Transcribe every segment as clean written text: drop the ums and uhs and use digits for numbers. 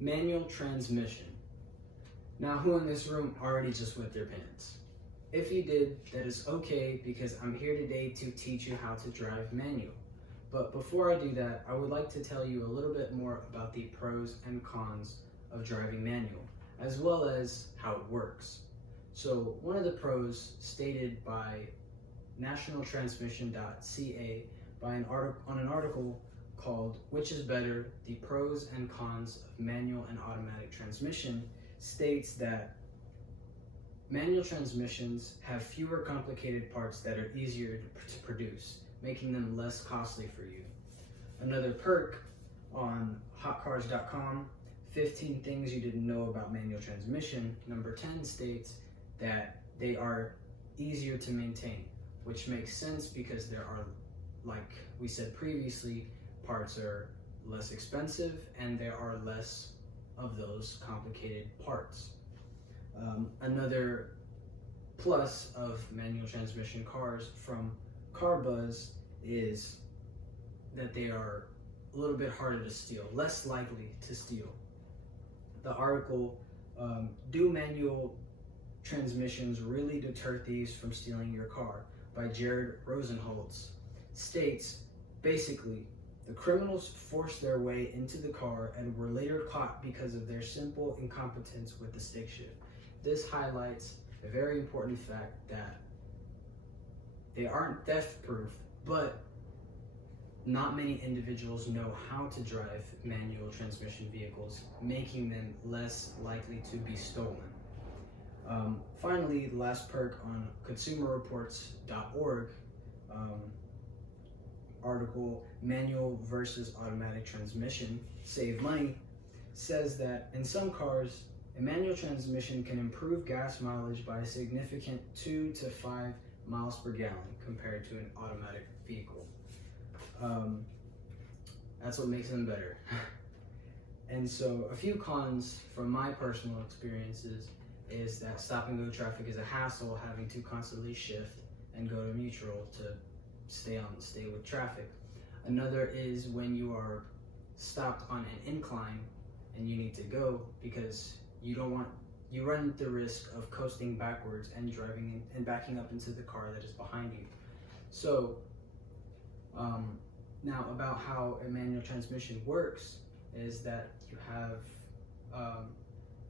Manual transmission. Now, who in this room already just wet their pants? If you did, that is okay, because I'm here today to teach you how to drive manual. But before I do that, I would like to tell you a little bit more about the pros and cons of driving manual, as well as how it works. So one of the pros, stated by nationaltransmission.ca on an article called "Which is Better? The Pros and Cons of Manual and Automatic Transmission," states that manual transmissions have fewer complicated parts that are easier to produce, making them less costly for you. Another perk on hotcars.com, 15 things you didn't know about manual transmission, number 10 states that they are easier to maintain, which makes sense because there are, like we said previously, parts are less expensive and there are less of those complicated parts. Another plus of manual transmission cars from CarBuzz is that they are a little bit harder to steal, less likely to steal. The article, "Do Manual Transmissions Really Deter Thieves from Stealing Your Car?" by Jared Rosenholtz, states, basically, the criminals forced their way into the car and were later caught because of their simple incompetence with the stick shift. This highlights a very important fact that they aren't theft-proof, but not many individuals know how to drive manual transmission vehicles, making them less likely to be stolen. Finally, the last perk on consumerreports.org, article "Manual versus Automatic Transmission Save Money," says that in some cars, a manual transmission can improve gas mileage by a significant 2 to 5 miles per gallon compared to an automatic vehicle. That's what makes them better. And so a few cons from my personal experiences is that stop and go traffic is a hassle, having to constantly shift and go to neutral to stay with traffic. Another is when you are stopped on an incline and you need to go, because you run the risk of coasting backwards and backing up into the car that is behind you. So now about how a manual transmission works is that you have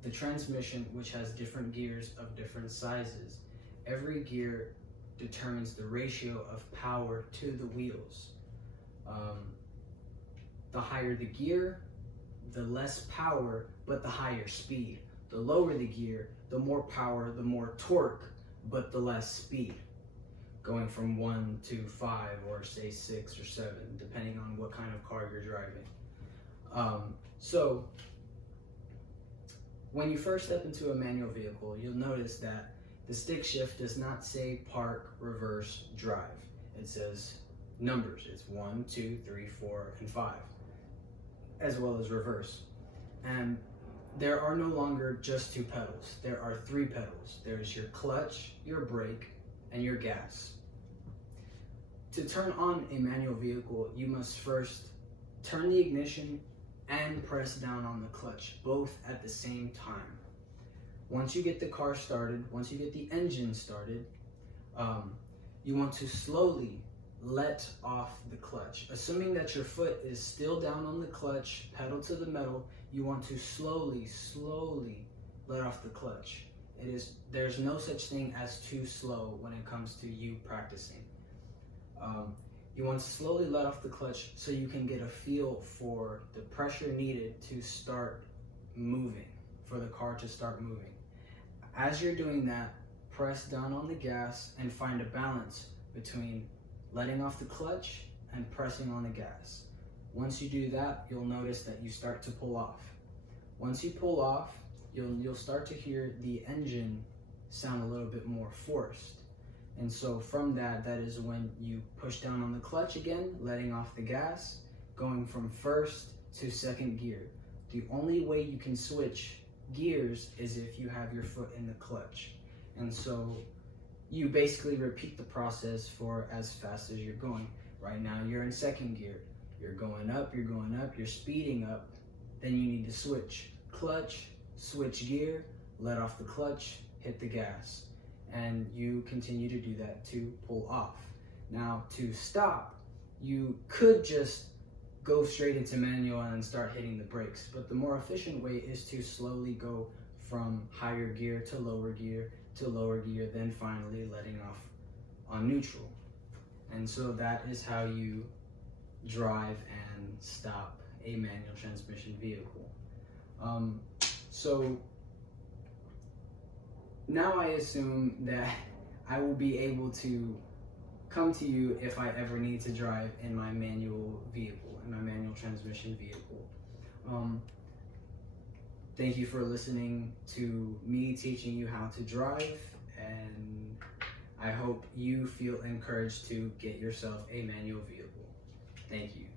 the transmission, which has different gears of different sizes. Every gear determines the ratio of power to the wheels. The higher the gear, the less power, but the higher speed. The lower the gear, the more power, the more torque, but the less speed. Going from 1 to 5, or say 6 or 7, depending on what kind of car you're driving. So when you first step into a manual vehicle, you'll notice that the stick shift does not say park, reverse, drive. It says numbers. It's 1, 2, 3, 4, and 5, as well as reverse. And there are no longer just 2 pedals. There are 3 pedals. There's your clutch, your brake, and your gas. To turn on a manual vehicle, you must first turn the ignition and press down on the clutch, both at the same time. Once you get the car started, once you get the engine started, you want to slowly let off the clutch. Assuming that your foot is still down on the clutch, pedal to the metal, you want to slowly let off the clutch. There's no such thing as too slow when it comes to you practicing. You want to slowly let off the clutch so you can get a feel for the pressure needed to start moving, for the car to start moving. As you're doing that, press down on the gas and find a balance between letting off the clutch and pressing on the gas. Once you do that, you'll notice that you start to pull off. Once you pull off, you'll start to hear the engine sound a little bit more forced. And so from that is when you push down on the clutch again, letting off the gas, going from first to second gear. The only way you can switch gears is if you have your foot in the clutch. And so you basically repeat the process for as fast as you're going. Right now you're in second gear. You're going up, you're speeding up, then you need to switch. clutch, switch gear, let off the clutch, hit the gas. And you continue to do that to pull off. Now, to stop, you could just go straight into manual and start hitting the brakes, but the more efficient way is to slowly go from higher gear to lower gear to lower gear, then finally letting off on neutral. And so that is how you drive and stop a manual transmission vehicle. So now I assume that I will be able to come to you if I ever need to drive in my manual vehicle, in my manual transmission vehicle. Thank you for listening to me teaching you how to drive, and I hope you feel encouraged to get yourself a manual vehicle. Thank you.